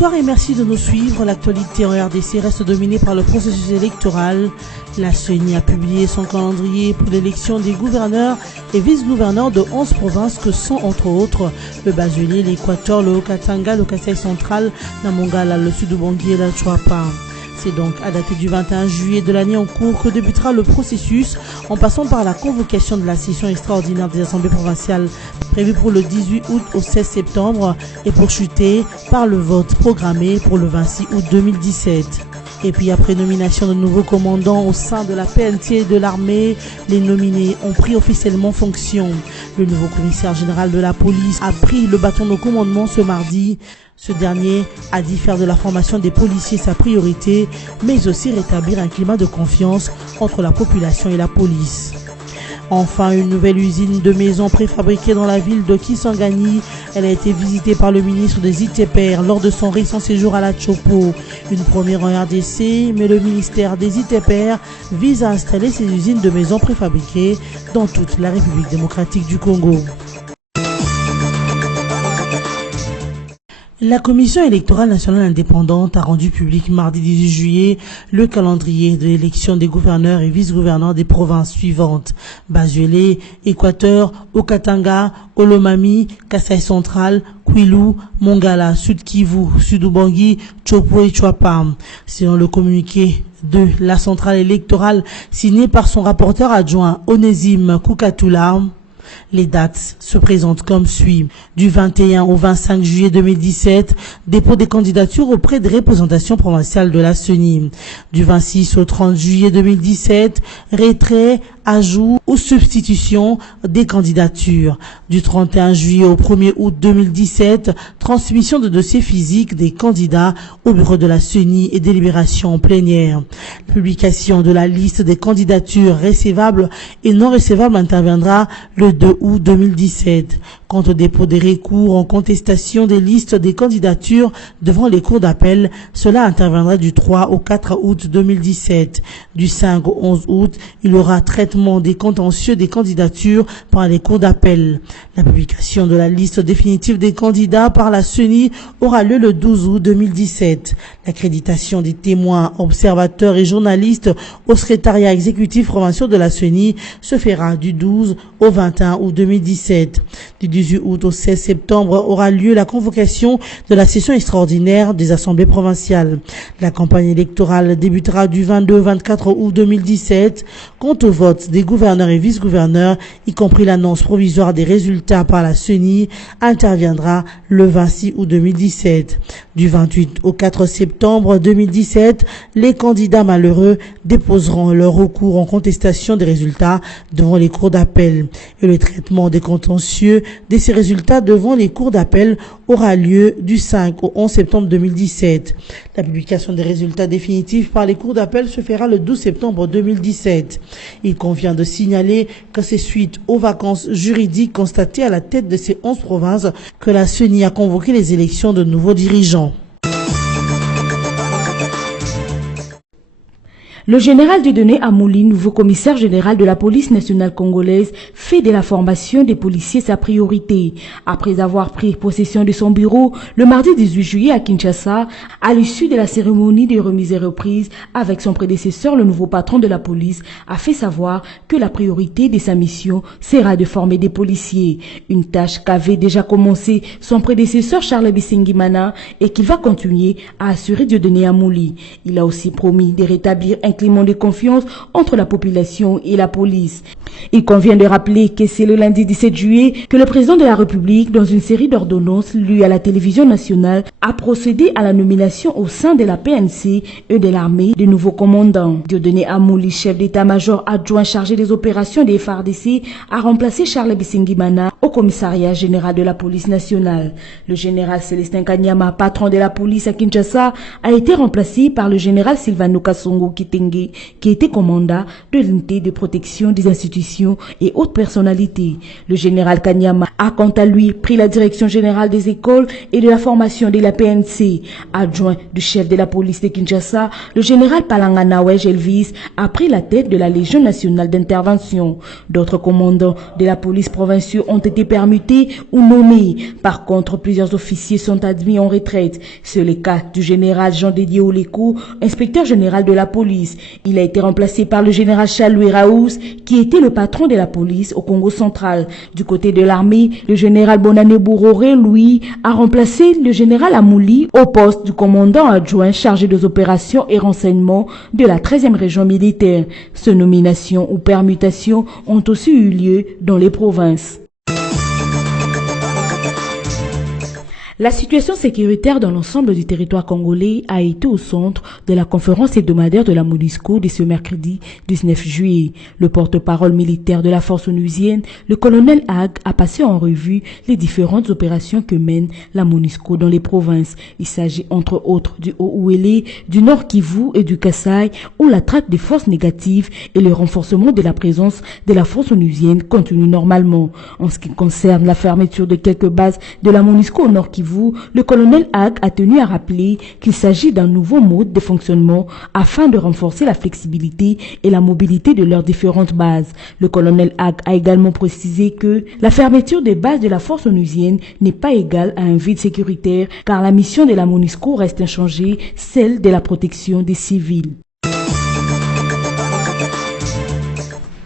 Bonsoir et merci de nous suivre. L'actualité en RDC reste dominée par le processus électoral. La CENI a publié son calendrier pour l'élection des gouverneurs et vice-gouverneurs de 11 provinces que sont entre autres le Bas-Uélé, l'Équateur, le Haut-Katanga, le Kasaï central, la Mongala, le Sud-Ubangi et la Chouapa. C'est donc à dater du 21 juillet de l'année en cours que débutera le processus en passant par la convocation de la session extraordinaire des assemblées provinciales prévue pour le 18 août au 16 septembre et poursuivie par le vote programmé pour le 26 août 2017. Et puis après nomination de nouveaux commandants au sein de la PNC et de l'armée, les nominés ont pris officiellement fonction. Le nouveau commissaire général de la police a pris le bâton de commandement ce mardi. Ce dernier a dit faire de la formation des policiers sa priorité, mais aussi rétablir un climat de confiance entre la population et la police. Enfin, une nouvelle usine de maisons préfabriquées dans la ville de Kisangani. Elle a été visitée par le ministre des ITPR lors de son récent séjour à la Chopo. Une première en RDC, mais le ministère des ITPR vise à installer ces usines de maisons préfabriquées dans toute la République démocratique du Congo. La Commission électorale nationale indépendante a rendu public mardi 18 juillet le calendrier de l'élection des gouverneurs et vice-gouverneurs des provinces suivantes: Bas-Uélé, Équateur, Haut-Katanga, Olomami, Kasaï central, Kwilu, Mongala, Sud-Kivu, Sud-Ubangi, Chopo et Chouapa. Selon le communiqué de la centrale électorale signé par son rapporteur adjoint Onésime Koukatoula, les dates se présentent comme suit. Du 21 au 25 juillet 2017, dépôt des candidatures auprès des représentations provinciales de la CENI. Du 26 au 30 juillet 2017, retrait, ajout ou substitution des candidatures. Du 31 juillet au 1er août 2017, transmission de dossiers physiques des candidats au bureau de la CENI et délibération en plénière. Publication de la liste des candidatures recevables et non recevables interviendra le 2 août 2017. Quant au dépôt des recours en contestation des listes des candidatures devant les cours d'appel, cela interviendra du 3 au 4 août 2017. Du 5 au 11 août, il y aura traitement des contentieux des candidatures par les cours d'appel. La publication de la liste définitive des candidats par la CENI aura lieu le 12 août 2017. L'accréditation des témoins, observateurs et journalistes au secrétariat exécutif provincial de la CENI se fera du 12 au 21 août 2017. Du 18 août au 16 septembre aura lieu la convocation de la session extraordinaire des assemblées provinciales. La campagne électorale débutera du 22 au 24 août 2017. Quant au vote des gouverneurs et vice-gouverneurs, y compris l'annonce provisoire des résultats par la CENI, interviendra le 26 août 2017. Du 28 au 4 septembre 2017, les candidats malheureux déposeront leur recours en contestation des résultats devant les cours d'appel. Et le traitement des contentieux de ces résultats devant les cours d'appel aura lieu du 5 au 11 septembre 2017. La publication des résultats définitifs par les cours d'appel se fera le 12 septembre 2017. Il convient de signaler que c'est suite aux vacances juridiques constatées à la tête de ces 11 provinces que la CENI a convoqué les élections de nouveaux dirigeants. Le général Dieudonné Amouli, nouveau commissaire général de la police nationale congolaise, fait de la formation des policiers sa priorité. Après avoir pris possession de son bureau le mardi 18 juillet à Kinshasa, à l'issue de la cérémonie de remise et reprise avec son prédécesseur, le nouveau patron de la police a fait savoir que la priorité de sa mission sera de former des policiers. Une tâche qu'avait déjà commencé son prédécesseur Charles Bisengimana et qu'il va continuer à assurer Dieudonné Amouli. Il a aussi promis de rétablir un climat de confiance entre la population et la police. Il convient de rappeler que c'est le lundi 17 juillet que le président de la République, dans une série d'ordonnances lues à la télévision nationale, a procédé à la nomination au sein de la PNC et de l'armée de nouveaux commandants. Dieudonné Amouli, chef d'état-major adjoint chargé des opérations des FARDC, a remplacé Charles Bisengimana au commissariat général de la police nationale. Le général Célestin Kanyama, patron de la police à Kinshasa, a été remplacé par le général Sylvano Kassongo Kitenge, qui était commandant de l'unité de protection des institutions et autres personnalités. Le général Kanyama a quant à lui pris la direction générale des écoles et de la formation de la PNC. Adjoint du chef de la police de Kinshasa, le général Palangana Wej Elvis a pris la tête de la Légion nationale d'intervention. D'autres commandants de la police provinciaux ont été permutés ou nommés. Par contre, plusieurs officiers sont admis en retraite. C'est le cas du général Jean-Dédié Oleko, inspecteur général de la police. Il a été remplacé par le général Charles-Louis Raouz, qui était le patron de la police au Congo central. Du côté de l'armée, le général Bonane Bouroré, lui, a remplacé le général Amouli au poste du commandant adjoint chargé des opérations et renseignements de la 13e région militaire. Ces nominations ou permutations ont aussi eu lieu dans les provinces. La situation sécuritaire dans l'ensemble du territoire congolais a été au centre de la conférence hebdomadaire de la MONUSCO de ce mercredi 19 juillet. Le porte-parole militaire de la force onusienne, le colonel Hag, a passé en revue les différentes opérations que mène la MONUSCO dans les provinces. Il s'agit entre autres du Haut-Ouélé, du Nord Kivu et du Kasaï, où la traque des forces négatives et le renforcement de la présence de la force onusienne continue normalement. En ce qui concerne la fermeture de quelques bases de la MONUSCO au Nord Kivu, le colonel Hag a tenu à rappeler qu'il s'agit d'un nouveau mode de fonctionnement afin de renforcer la flexibilité et la mobilité de leurs différentes bases. Le colonel Hag a également précisé que la fermeture des bases de la force onusienne n'est pas égale à un vide sécuritaire car la mission de la MONUSCO reste inchangée, celle de la protection des civils.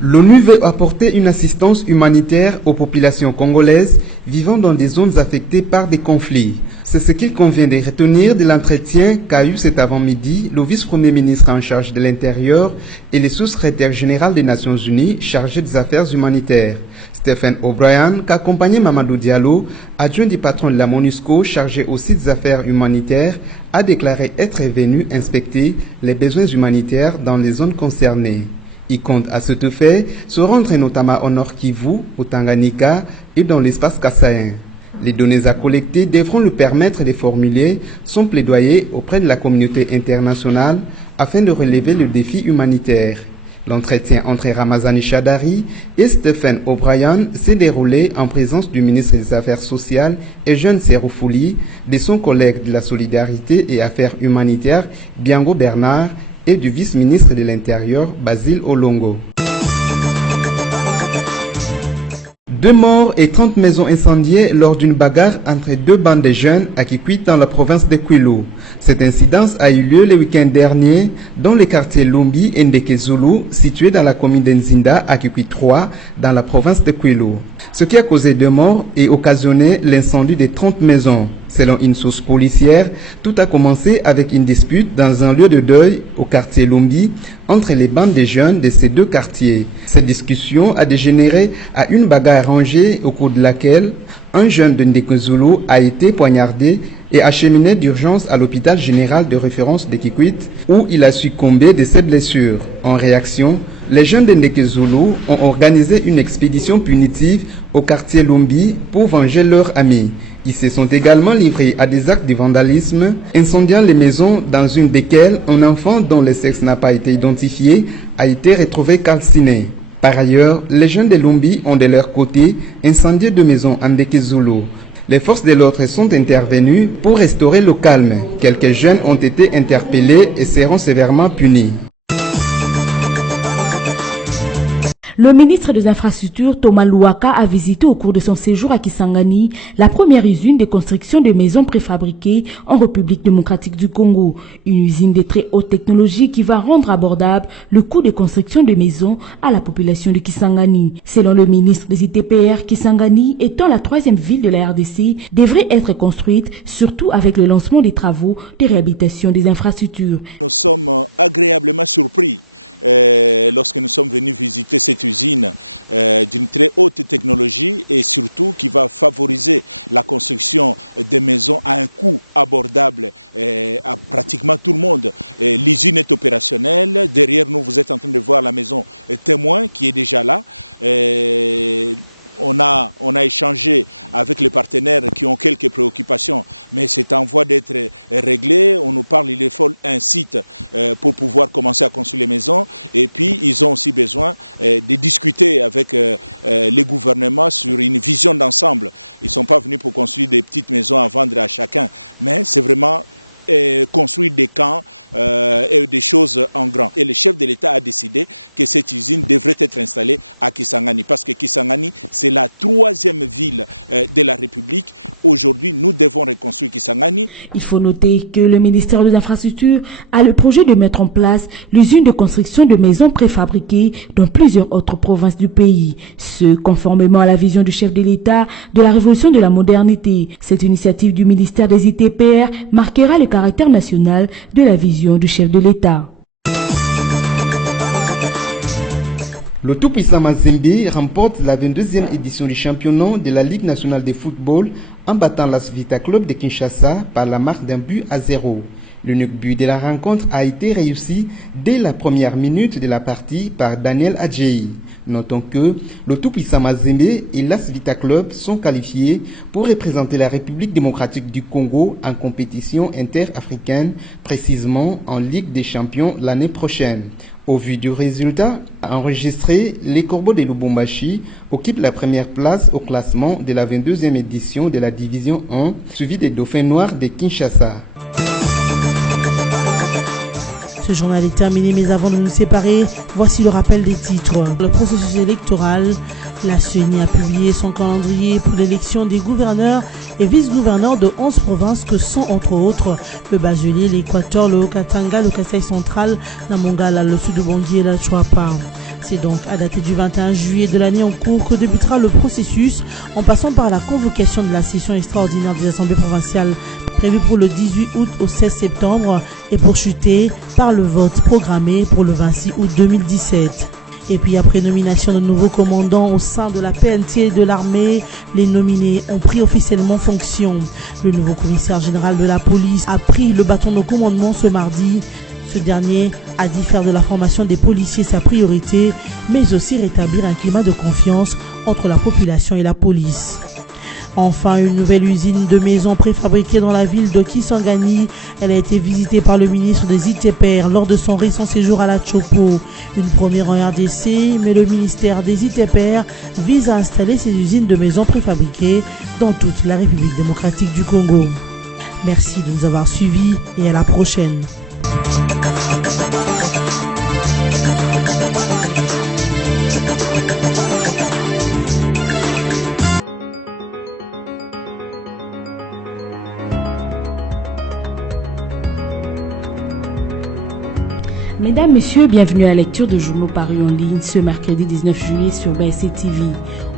L'ONU veut apporter une assistance humanitaire aux populations congolaises vivant dans des zones affectées par des conflits. C'est ce qu'il convient de retenir de l'entretien qu'a eu cet avant-midi le vice-premier ministre en charge de l'Intérieur et le sous-secrétaire général des Nations Unies chargé des affaires humanitaires. Stephen O'Brien, qu'accompagnait Mamadou Diallo, adjoint du patron de la MONUSCO chargé aussi des affaires humanitaires, a déclaré être venu inspecter les besoins humanitaires dans les zones concernées. Il compte à ce fait se rendre notamment au Nord Kivu, au Tanganyika et dans l'espace kassaïen. Les données à collecter devront lui permettre de formuler son plaidoyer auprès de la communauté internationale afin de relever le défi humanitaire. L'entretien entre Ramazani Chadari et Stephen O'Brien s'est déroulé en présence du ministre des Affaires sociales et Jeune Seroufouli, de son collègue de la solidarité et affaires humanitaires Biango Bernard et du vice-ministre de l'Intérieur, Basile Olongo. 2 morts et 30 maisons incendiées lors d'une bagarre entre 2 bandes de jeunes à Kikwit dans la province de Kwilu. Cette incidence a eu lieu le week-end dernier dans le quartier Lumbi et Ndekezulu, situé dans la commune d'Nzinda à Kikwit 3, dans la province de Kwilu. Ce qui a causé 2 morts et occasionné l'incendie de 30 maisons. Selon une source policière, tout a commencé avec une dispute dans un lieu de deuil au quartier Lumbi entre les bandes de jeunes de ces 2 quartiers. Cette discussion a dégénéré à une bagarre rangée au cours de laquelle un jeune de Ndekezulu a été poignardé et acheminé d'urgence à l'hôpital général de référence de Kikwit où il a succombé de ses blessures. En réaction, les jeunes de Ndekezulu ont organisé une expédition punitive au quartier Lumbi pour venger leurs amis. Ils se sont également livrés à des actes de vandalisme, incendiant les maisons dans une desquelles un enfant dont le sexe n'a pas été identifié a été retrouvé calciné. Par ailleurs, les jeunes de Lumbi ont de leur côté incendié 2 maisons en Ndekezulu. Les forces de l'ordre sont intervenues pour restaurer le calme. Quelques jeunes ont été interpellés et seront sévèrement punis. Le ministre des Infrastructures, Thomas Louaka, a visité au cours de son séjour à Kisangani la première usine de construction de maisons préfabriquées en République démocratique du Congo. Une usine de très haute technologie qui va rendre abordable le coût de construction de maisons à la population de Kisangani. Selon le ministre des ITPR, Kisangani, étant la 3e ville de la RDC, devrait être construite, surtout avec le lancement des travaux de réhabilitation des infrastructures. Nous sommes agréablement surpris lorsque nous sommes venus visiter cette usine d'une très haute technologie et surtout qui va favoriser la construction des maisons à un coût abordable à pratiquement tout le monde. L'usine est opérationnelle. Derrière nous, vous êtes en train de voir la maison témoin qui est déjà là. On a échangé avec les partenaires qui ont quelques préoccupations, mais c'est en voie d'être réglé. On nous parle, il faut un site pour pouvoir commencer à construire les maisons. Et puis, ils ont aussi besoin de discuter avec les gouvernements sur une vision d'ensemble. Ils ne sont pas venus pour construire des petites maisons à vendre à chacun, mais c'est vraiment construire des camps et des choses en grand. Et le chef de l'État a décidé que cette usine devrait être installée à Kisangani, parce que Kisangani, c'est la 3e ville de la République. Aujourd'hui, nous devons reconstruire Kisangani. Il faut noter que le ministère des Infrastructures a le projet de mettre en place l'usine de construction de maisons préfabriquées dans plusieurs autres provinces du pays. Ce, conformément à la vision du chef de l'État de la révolution de la modernité. Cette initiative du ministère des ITPR marquera le caractère national de la vision du chef de l'État. Le tout-puissant Mazembe remporte la 22e édition du championnat de la Ligue nationale de football en battant l'AS Vita Club de Kinshasa par la marque d'un but à 0. L'unique but de la rencontre a été réussi dès la première minute de la partie par Daniel Adjei. Notons que le tout-puissant Mazembe et l'AS Vita Club sont qualifiés pour représenter la République démocratique du Congo en compétition interafricaine, précisément en Ligue des champions l'année prochaine. Au vu du résultat enregistré, les Corbeaux de Lubumbashi occupent la première place au classement de la 22e édition de la Division 1, suivi des Dauphins Noirs de Kinshasa. Ce journal est terminé, mais avant de nous séparer, voici le rappel des titres. Le processus électoral, la CENI a publié son calendrier pour l'élection des gouverneurs et vice-gouverneurs de 11 provinces que sont entre autres le Bajoli, l'Équateur, le Haut-Katanga, le Kasaï central, la Mongala, le Sud-Ubangui et la Chouapa. C'est donc à dater du 21 juillet de l'année en cours que débutera le processus en passant par la convocation de la session extraordinaire des assemblées provinciales prévue pour le 18 août au 16 septembre et pourchutée par le vote programmé pour le 26 août 2017. Et puis après nomination de nouveaux commandants au sein de la PNT et de l'armée, les nominés ont pris officiellement fonction. Le nouveau commissaire général de la police a pris le bâton de commandement ce mardi. Ce dernier a dit faire de la formation des policiers sa priorité, mais aussi rétablir un climat de confiance entre la population et la police. Enfin, une nouvelle usine de maisons préfabriquées dans la ville de Kisangani. Elle a été visitée par le ministre des ITPR lors de son récent séjour à la Chopo. Une première en RDC, mais le ministère des ITPR vise à installer ces usines de maisons préfabriquées dans toute la République démocratique du Congo. Merci de nous avoir suivis et à la prochaine. Mesdames, Messieurs, bienvenue à la lecture de journaux parus en ligne ce mercredi 19 juillet sur BSC TV.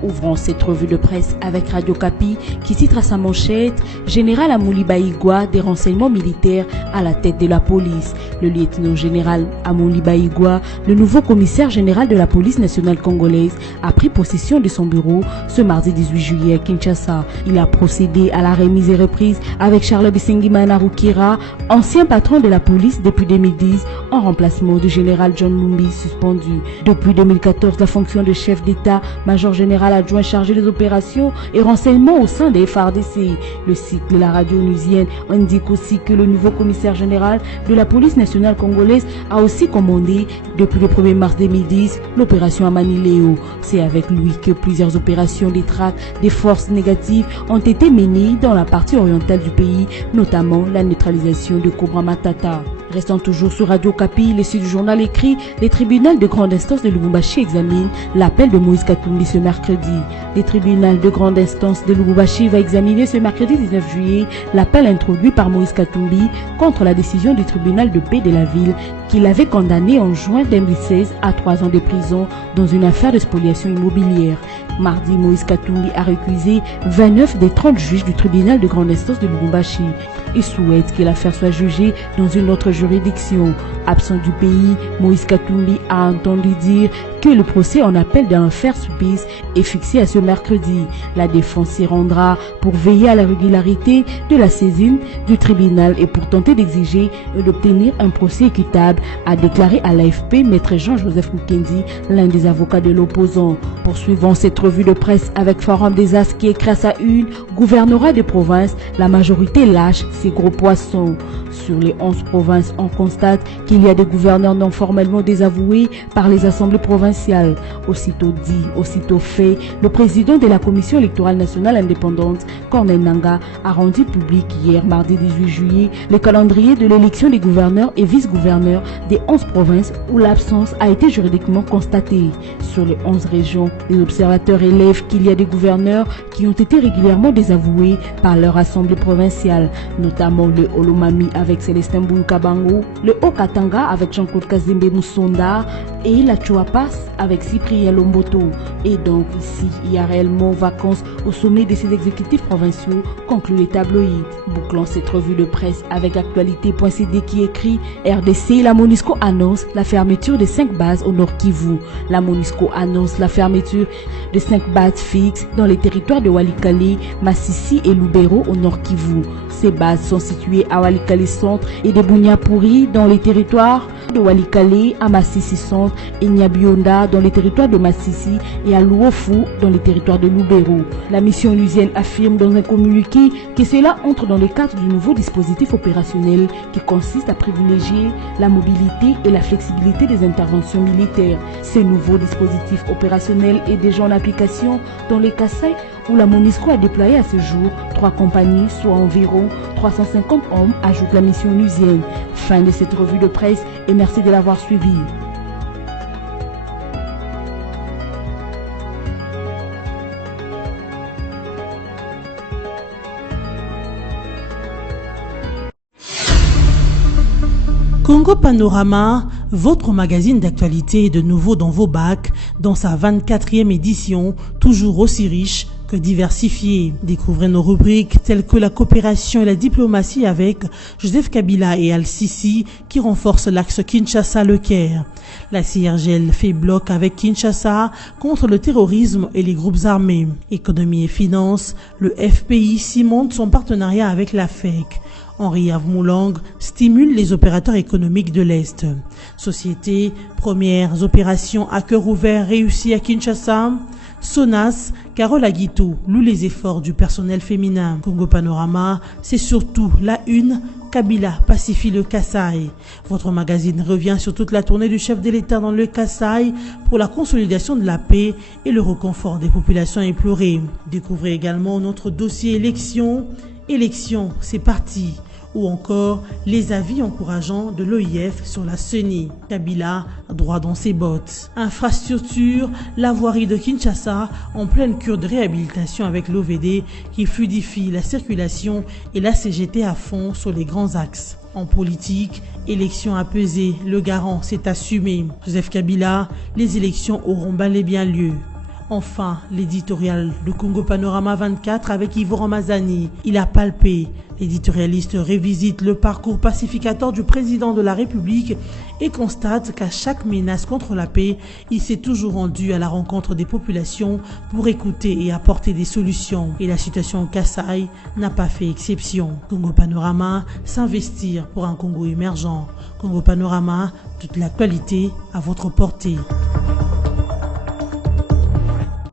Ouvrons cette revue de presse avec Radio Kapi qui titre à sa manchette « Général Amouli Baïgwa, des renseignements militaires à la tête de la police ». Le lieutenant-général Amouli Baïgwa, le nouveau commissaire général de la police nationale congolaise, a pris possession de son bureau ce mardi 18 juillet à Kinshasa. Il a procédé à la remise et reprise avec Charles Bisengimana Rukira, ancien patron de la police depuis 2010, en remplacement du général John Lumbi suspendu. Depuis 2014, la fonction de chef d'État, major général adjoint chargé des opérations et renseignements au sein des FARDC. Le site de la radio onusienne indique aussi que le nouveau commissaire général de la police nationale congolaise a aussi commandé depuis le 1er mars 2010 l'opération Amaniléo. C'est avec lui que plusieurs opérations de traque des forces négatives ont été menées dans la partie orientale du pays, notamment la neutralisation de Cobra Matata. Restant toujours sur Radio Kapi, le site du journal écrit « Les tribunaux de grande instance de Lubumbashi examinent l'appel de Moïse Katumbi ce mercredi ». Les tribunaux de grande instance de Lubumbashi va examiner ce mercredi 19 juillet l'appel introduit par Moïse Katumbi contre la décision du tribunal de paix de la ville qui l'avait condamné en juin 2016 à 3 ans de prison dans une affaire de spoliation immobilière. Mardi, Moïse Katumbi a récusé 29 des 30 juges du tribunal de grande instance de Lubumbashi. Il souhaite que l'affaire soit jugée dans une autre juridiction. Absent du pays, Moïse Katumbi a entendu dire que le procès en appel dans l'affaire Soupis est fixé à ce mercredi. La défense s'y rendra pour veiller à la régularité de la saisine du tribunal et pour tenter d'exiger d'obtenir un procès équitable, a déclaré à l'AFP Maître Jean-Joseph Mukendi, l'un des avocats de l'opposant. Poursuivons cette revue de presse avec Forum des As qui écrit à sa une « Gouvernorat de province, la majorité lâche ses gros poissons ». Sur les 11 provinces on constate qu'il y a des gouverneurs non formellement désavoués par les assemblées provinciales. Aussitôt dit, aussitôt fait, le président de la Commission électorale nationale indépendante, Corneille Nangaa, a rendu public hier, mardi 18 juillet, le calendrier de l'élection des gouverneurs et vice-gouverneurs des 11 provinces où l'absence a été juridiquement constatée. Sur les 11 régions, les observateurs relèvent qu'il y a des gouverneurs qui ont été régulièrement désavoués par leur assemblée provinciale, notamment le Olomami avec Célestin Bunkabango, le Haut-Katanga avec Jean-Claude Kazembe Moussonda et la Chuapas avec Cyprien Lomoto. Et donc ici, il y a réellement vacances au sommet de ces exécutifs provinciaux, conclut les tabloïds. Bouclant cette revue de presse avec actualité.cd qui écrit RDC, la MONUSCO annonce la fermeture de 5 bases au Nord Kivu. La MONUSCO annonce la fermeture de 5 bases fixes dans les territoires de Walikale, Massissi et Lubero au Nord Kivu. Ces bases sont situées à Walikale Centre et de Bunyapuri dans les territoires de Walikale, à Massissi Centre et Nyabionda dans les territoires de Massissi et à Luofu dans les territoires de Lubero. La mission onusienne affirme dans un communiqué que cela entre dans le cadre du nouveau dispositif opérationnel qui consiste à privilégier la mobilité et la flexibilité des interventions militaires. Ce nouveau dispositif opérationnel est déjà en application dans les Kasaï où la MONUSCO a déployé à ce jour 3 compagnies, soit environ 350 hommes, ajoute la mission onusienne. Fin de cette revue de presse et merci de l'avoir suivi. Congo Panorama, votre magazine d'actualité est de nouveau dans vos bacs, dans sa 24e édition, toujours aussi riche que diversifiée. Découvrez nos rubriques telles que la coopération et la diplomatie avec Joseph Kabila et Al-Sisi qui renforcent l'axe Kinshasa-Le Caire. La CIRGL fait bloc avec Kinshasa contre le terrorisme et les groupes armés. Économie et finances, le FPI cimente son partenariat avec la FEC. Henri Avmoulang stimule les opérateurs économiques de l'Est. Société, premières opérations à cœur ouvert réussies à Kinshasa. Sonas, Carole Aguito loue les efforts du personnel féminin. Congo Panorama, c'est surtout la une. Kabila pacifie le Kasaï. Votre magazine revient sur toute la tournée du chef de l'État dans le Kasaï pour la consolidation de la paix et le reconfort des populations éplorées. Découvrez également notre dossier élections. Élections, c'est parti. Ou encore les avis encourageants de l'OIF sur la CENI. Kabila, droit dans ses bottes. Infrastructure, la voirie de Kinshasa en pleine cure de réhabilitation avec l'OVD qui fluidifie la circulation et la CGT à fond sur les grands axes. En politique, élections apaisées, le garant s'est assumé. Joseph Kabila, les élections auront bel et bien lieu. Enfin, l'éditorial de Congo Panorama 24 avec Yvo Ramazani. Il a palpé. L'éditorialiste revisite le parcours pacificateur du président de la République et constate qu'à chaque menace contre la paix, il s'est toujours rendu à la rencontre des populations pour écouter et apporter des solutions. Et la situation au Kasaï n'a pas fait exception. Congo Panorama, s'investir pour un Congo émergent. Congo Panorama, toute l'actualité à votre portée.